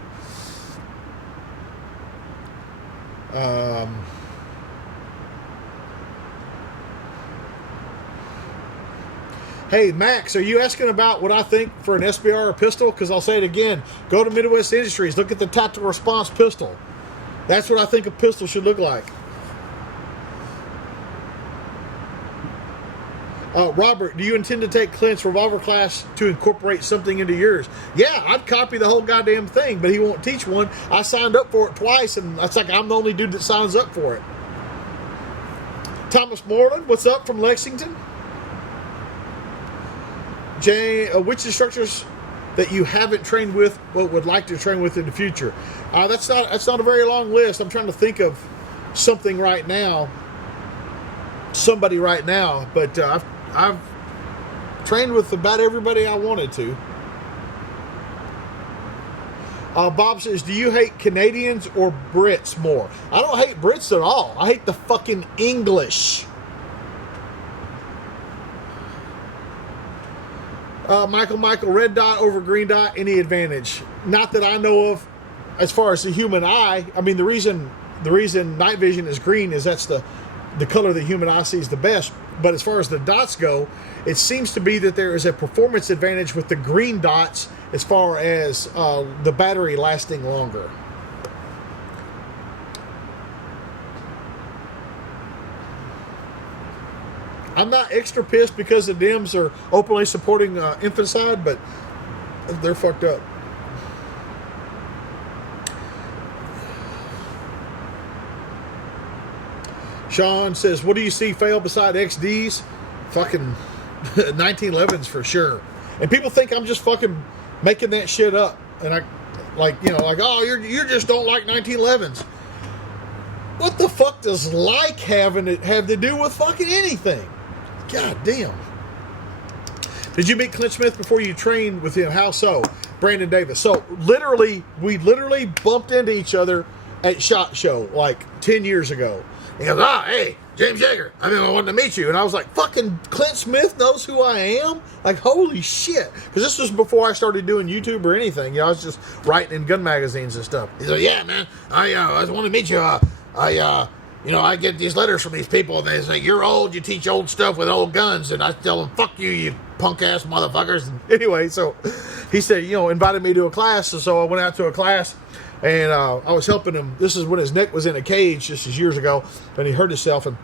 Hey, Max, are you asking about what I think for an SBR or pistol? Because I'll say it again. Go to Midwest Industries. Look at the Tactical Response pistol. That's what I think a pistol should look like. Robert, do you intend to take Clint's revolver class to incorporate something into yours? Yeah, I'd copy the whole goddamn thing, but he won't teach one. I signed up for it twice, and it's like I'm the only dude that signs up for it. Thomas Moreland, what's up from Lexington? Jay, which instructors that you haven't trained with but would like to train with in the future? That's not a very long list. I'm trying to think of somebody right now, but I've trained with about everybody I wanted to. Bob says, do you hate Canadians or Brits more? I don't hate Brits at all. I hate the fucking English. Michael, red dot over green dot, any advantage? Not that I know of. As far as the human eye, I mean, the reason night vision is green is that's the color the human eye sees the best. But as far as the dots go, it seems to be that there is a performance advantage with the green dots as far as the battery lasting longer. I'm not extra pissed because the Dems are openly supporting infanticide, but they're fucked up. Sean says, what do you see fail beside XDs? Fucking 1911s for sure. And people think I'm just fucking making that shit up. And I, oh, you just don't like 1911s. What the fuck does like have to do with fucking anything? God damn. Did you meet Clint Smith before you trained with him? How so? Brandon Davis. So we literally bumped into each other at SHOT Show like 10 years ago. He goes, hey, James Yeager, I wanted to meet you. And I was like, fucking Clint Smith knows who I am? Like, holy shit. Because this was before I started doing YouTube or anything. You know, I was just writing in gun magazines and stuff. He's like, yeah, man, I just want to meet you. I get these letters from these people, and they say, you're old, you teach old stuff with old guns. And I tell them, fuck you, you punk-ass motherfuckers. And anyway, so he said, invited me to a class. And so I went out to a class. And I was helping him. This is when his neck was in a cage just as years ago. And he hurt himself. And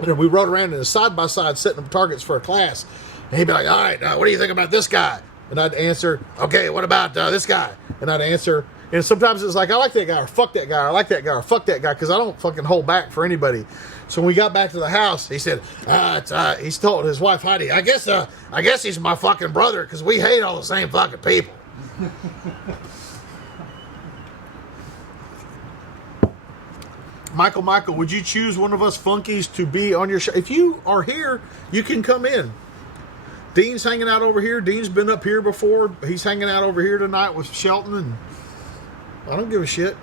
we rode around in a side-by-side setting up targets for a class. And he'd be like, all right, what do you think about this guy? And I'd answer, okay, what about this guy? And I'd answer. And sometimes it's like, I like that guy, or fuck that guy, or I like that guy, or fuck that guy, because I don't fucking hold back for anybody. So when we got back to the house, he said, he's told his wife, Heidi, I guess he's my fucking brother, because we hate all the same fucking people. Michael, would you choose one of us funkies to be on your show? If you are here, you can come in. Dean's hanging out over here. Dean's been up here before. He's hanging out over here tonight with Shelton, and I don't give a shit.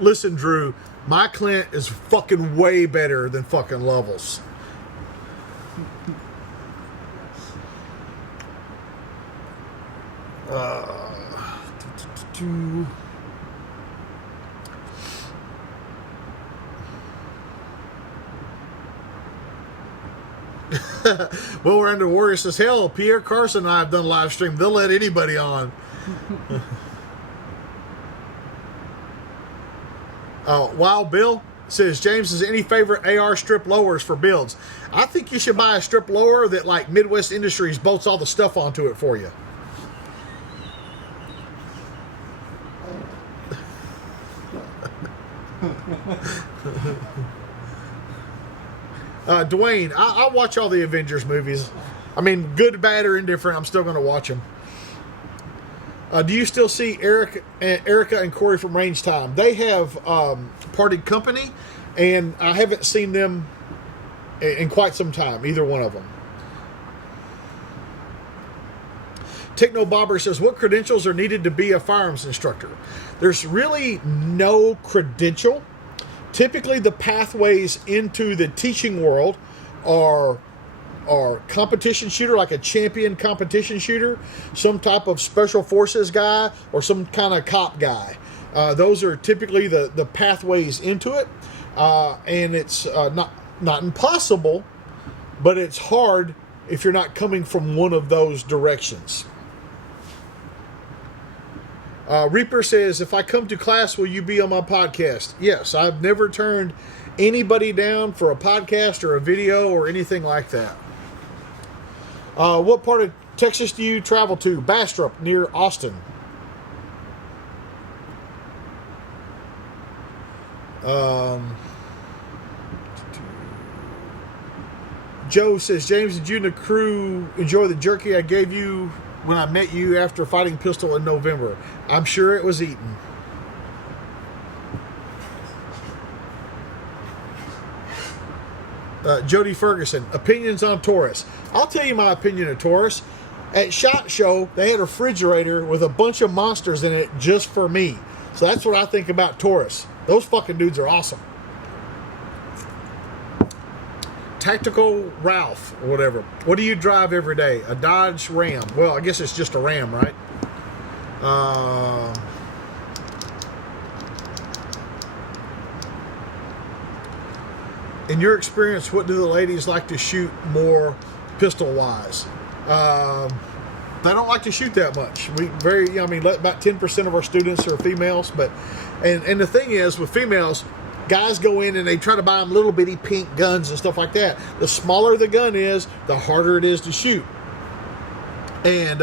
Listen, Drew, my Clint is fucking way better than fucking Lovell's. Well, we're under Warriors as hell. Pierre Carson and I have done live stream. They'll let anybody on. Wild Bill says, James, is any favorite AR strip lowers for builds? I think you should buy a strip lower that like Midwest Industries bolts all the stuff onto it for you. Dwayne, I watch all the Avengers movies. I mean, good, bad, or indifferent, I'm still going to watch them. Do you still see Erica and Corey from Range Time? They have parted company, and I haven't seen them in quite some time, either one of them. Techno Bobber says, what credentials are needed to be a firearms instructor? There's really no credential. Typically, the pathways into the teaching world are competition shooter, like a champion competition shooter, some type of special forces guy, or some kind of cop guy. Those are typically the pathways into it, and it's not impossible, but it's hard if you're not coming from one of those directions. Reaper says, if I come to class, will you be on my podcast? Yes, I've never turned anybody down for a podcast or a video or anything like that. What part of Texas do you travel to? Bastrop, near Austin. Joe says, James, did you and the crew enjoy the jerky I gave you when I met you after fighting pistol in November? I'm sure it was eaten. Jody Ferguson, opinions on Taurus. I'll tell you my opinion of Taurus. At SHOT Show, they had a refrigerator with a bunch of monsters in it just for me. So that's what I think about Taurus. Those fucking dudes are awesome. Tactical Ralph, or whatever. What do you drive every day? A Dodge Ram. Well, I guess it's just a Ram, right? In your experience, what do the ladies like to shoot more pistol-wise? They don't like to shoot that much. About 10% of our students are females, but and the thing is, with females, guys go in and they try to buy them little bitty pink guns and stuff like that. The smaller the gun is, the harder it is to shoot. And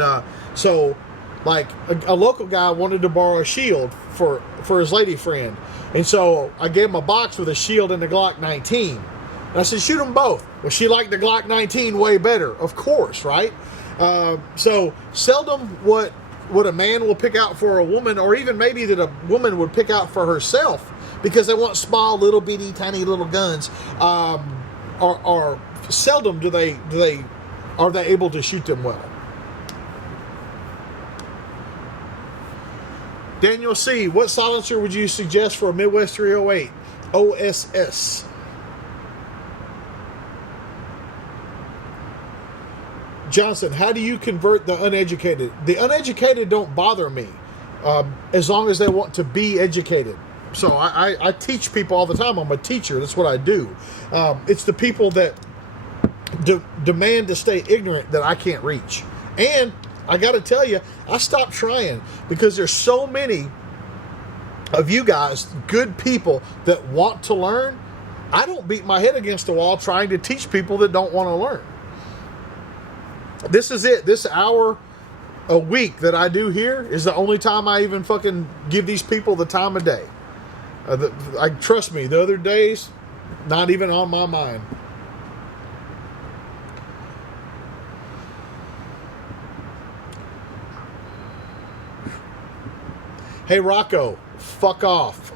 so, like, a local guy wanted to borrow a shield for his lady friend. And so I gave him a box with a shield and the Glock 19. And I said, shoot them both. Well, she liked the Glock 19 way better, of course, right? So seldom what a man will pick out for a woman, or even maybe that a woman would pick out for herself, because they want small, little bitty, tiny little guns, are seldom are they able to shoot them well. Daniel C., what silencer would you suggest for a Midwest 308 OSS? Johnson, how do you convert the uneducated? The uneducated don't bother me, as long as they want to be educated. So I teach people all the time. I'm a teacher. That's what I do. It's the people that demand to stay ignorant that I can't reach. And I got to tell you, I stopped trying because there's so many of you guys, good people that want to learn. I don't beat my head against the wall trying to teach people that don't want to learn. This is it. This hour a week that I do here is the only time I even fucking give these people the time of day. Trust me, the other days, not even on my mind. Hey, Rocco, fuck off.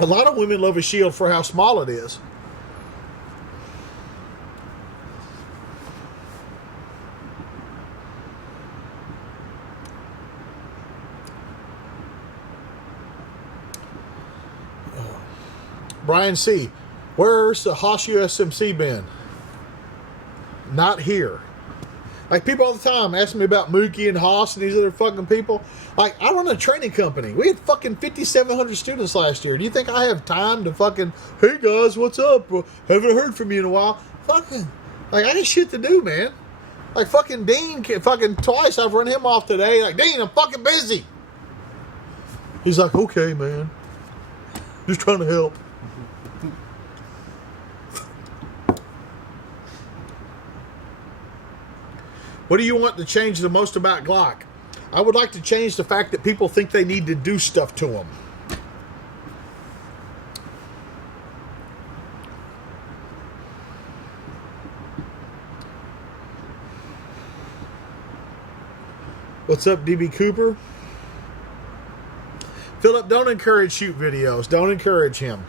A lot of women love a shield for how small it is. Brian C., where's the Haas USMC been? Not here. Like, people all the time asking me about Mookie and Haas and these other fucking people. Like, I run a training company. We had fucking 5,700 students last year. Do you think I have time to fucking, hey guys, what's up? Haven't heard from you in a while. Fucking, like, I got shit to do, man. Like, fucking Dean, fucking twice I've run him off today. Like, Dean, I'm fucking busy. He's like, okay, man. Just trying to help. What do you want to change the most about Glock? I would like to change the fact that people think they need to do stuff to them. What's up, DB Cooper? Philip, don't encourage shoot videos. Don't encourage him.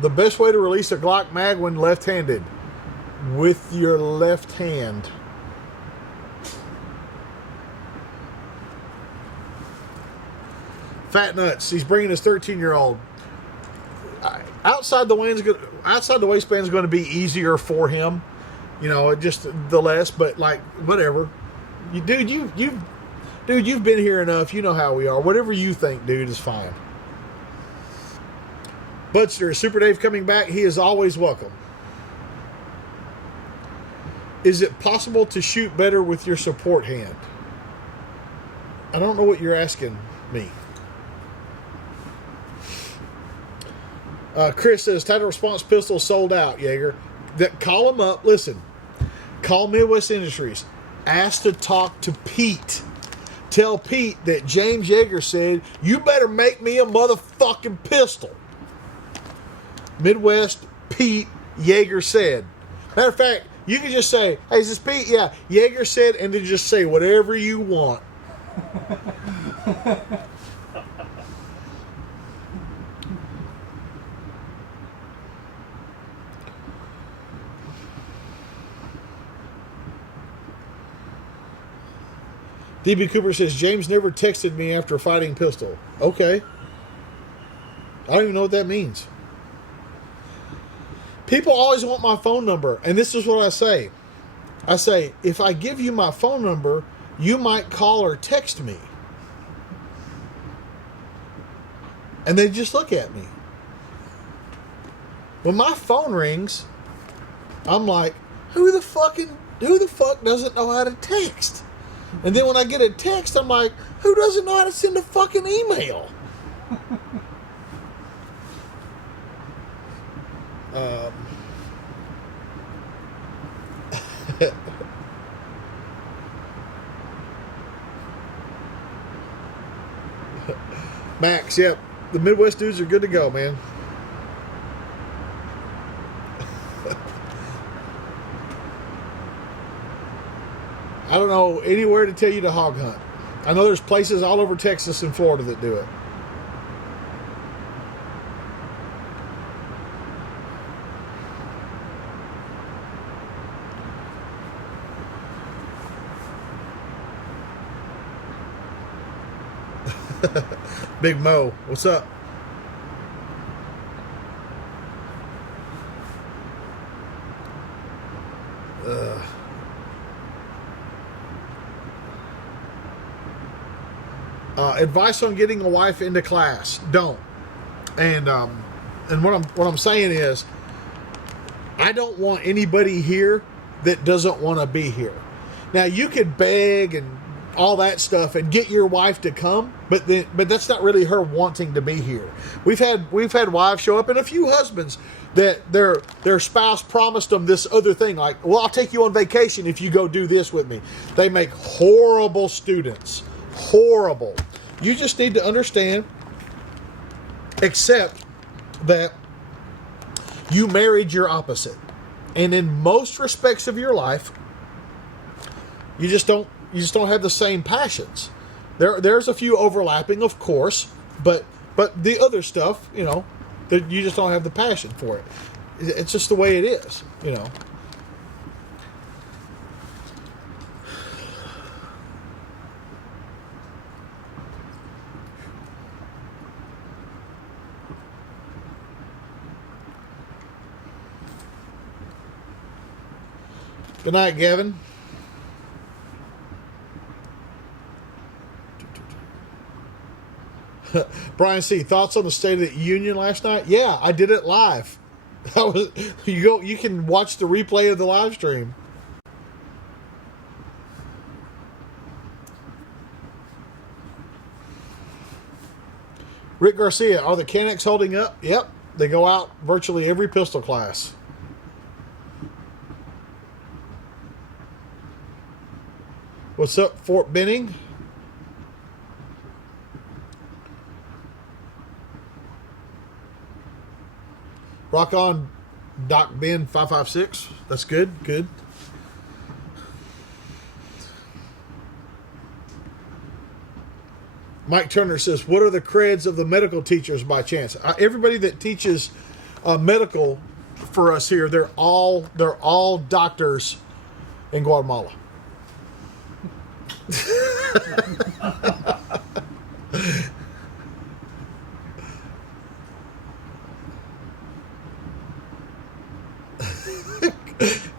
The best way to release a Glock mag when left-handed. With your left hand. Fat Nuts. He's bringing his 13-year-old. Outside the waistband is going to be easier for him. You know, just the less, but like, whatever. Dude, you've been here enough. You know how we are. Whatever you think, dude, is fine. Budster, Super Dave coming back. He is always welcome. Is it possible to shoot better with your support hand? I don't know what you're asking me. Chris says, title response pistol sold out, Jaeger. Call him up. Listen. Call Midwest Industries. Ask to talk to Pete. Tell Pete that James Yeager said, you better make me a motherfucking pistol. Midwest Pete Yeager said. Matter of fact, you can just say, hey, is this Pete? Yeah, Yeager said, and then just say whatever you want. DB Cooper says, James never texted me after fighting pistol. Okay. I don't even know what that means. People always want my phone number, and this is what I say. I say, if I give you my phone number, you might call or text me. And they just look at me. When my phone rings, I'm like, who the fuck doesn't know how to text? And then when I get a text, I'm like, who doesn't know how to send a fucking email? Max, yep. The Midwest dudes are good to go, man. I don't know anywhere to tell you to hog hunt. I know there's places all over Texas and Florida that do it. Big Mo, what's up? Advice on getting a wife into class: don't. And what I'm saying is, I don't want anybody here that doesn't want to be here. Now you could beg and all that stuff and get your wife to come, but that's not really her wanting to be here. We've had wives show up, and a few husbands that their spouse promised them this other thing, like, well, I'll take you on vacation if you go do this with me. They make horrible students. Horrible. You just need to understand, accept that you married your opposite. And in most respects of your life, you just don't have the same passions. There's a few overlapping, of course, but the other stuff, you know, that you just don't have the passion for it. It's just the way it is, you know. Good night, Gavin. Brian C., thoughts on the State of the Union last night? Yeah, I did it live. You can watch the replay of the live stream. Rick Garcia, are the Canucks holding up? Yep, they go out virtually every pistol class. What's up, Fort Benning? Rock on, Doc Ben 556. That's good. Good. Mike Turner says, "What are the creds of the medical teachers by chance?" Everybody that teaches medical for us here, they're all doctors in Guatemala.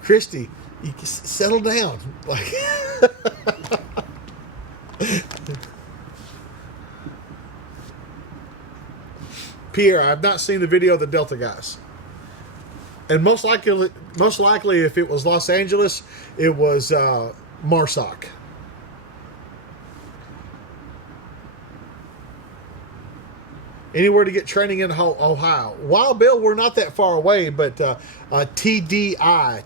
Christy, you can settle down. Like, Pierre, I've not seen the video of the Delta guys, and most likely, if it was Los Angeles, it was Marsoc. Anywhere to get training in Ohio? Wild Bill, we're not that far away, but TDI,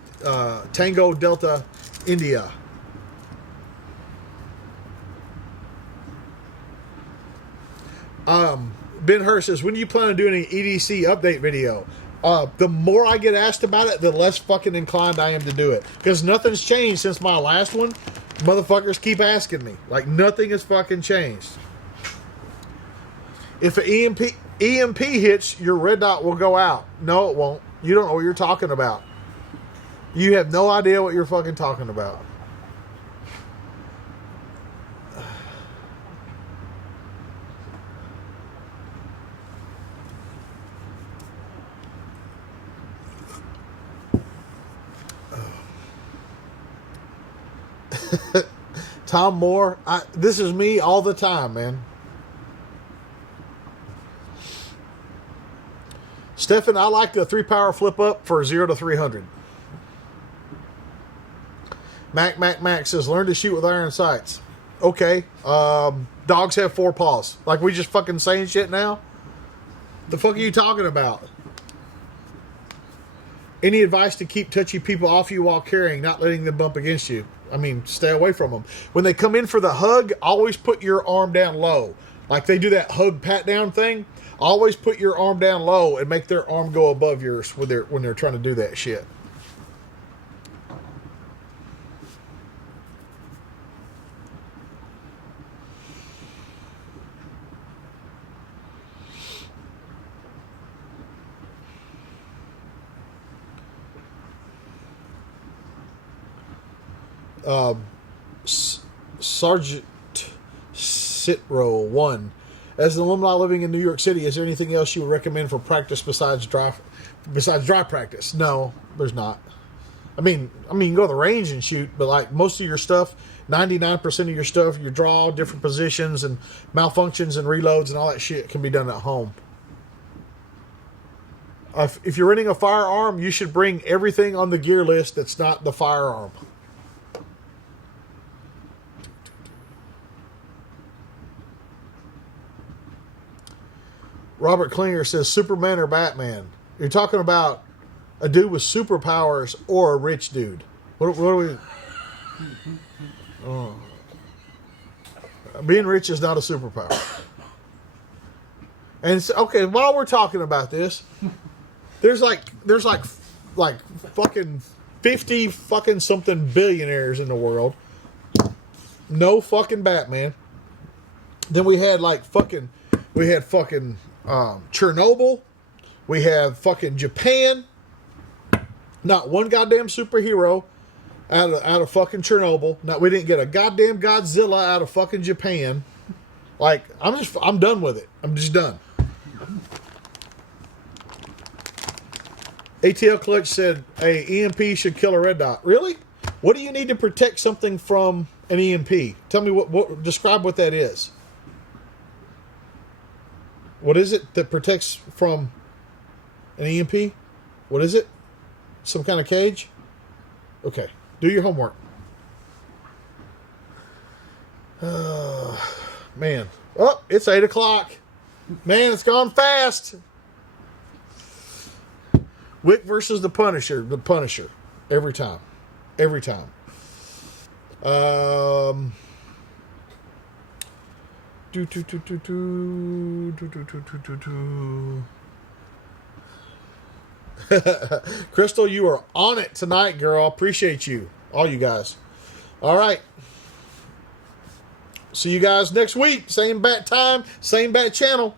Tango Delta India. Ben Hurst says, when do you plan on doing an EDC update video? The more I get asked about it, the less fucking inclined I am to do it. Because nothing's changed since my last one. Motherfuckers keep asking me. Like, nothing has fucking changed. If an EMP hits, your red dot will go out. No, it won't. You don't know what you're talking about. You have no idea what you're fucking talking about. Tom Moore, this is me all the time, man. Stefan, I like the 3-power flip up for 0 to 300. Mac says, learn to shoot with iron sights. Okay. Dogs have 4 paws. Like, we just fucking saying shit now? The fuck are you talking about? Any advice to keep touchy people off you while carrying, not letting them bump against you? I mean, stay away from them. When they come in for the hug, always put your arm down low. Like they do that hug pat down thing. Always put your arm down low and make their arm go above yours when they're trying to do that shit. Sergeant Sitro 1. As an alumni living in New York City, is there anything else you would recommend for practice besides dry practice? No, there's not. I mean, you can go to the range and shoot, but like most of your stuff, 99% of your stuff, your draw, different positions and malfunctions and reloads and all that shit can be done at home. If you're renting a firearm, you should bring everything on the gear list that's not the firearm. Robert Klinger says Superman or Batman. You're talking about a dude with superpowers or a rich dude. What are we? Oh. Being rich is not a superpower. And okay, while we're talking about this, there's like fucking 50 fucking something billionaires in the world. No fucking Batman. Then we had Chernobyl. We have fucking Japan. Not one goddamn superhero out of fucking Chernobyl. No, we didn't get a goddamn Godzilla out of fucking Japan. Like, I'm done with it. I'm just done. ATL Clutch said a EMP should kill a red dot. Really? What do you need to protect something from an EMP? Tell me describe what that is. What is it that protects from an EMP? What is it? Some kind of cage? Okay. Do your homework. Man. Oh, it's 8 o'clock. Man, it's gone fast. Wick versus the Punisher. The Punisher. Every time. Every time. Crystal, you are on it tonight, girl. Appreciate you. All you guys. All right. See you guys next week. Same bat time, same bat channel.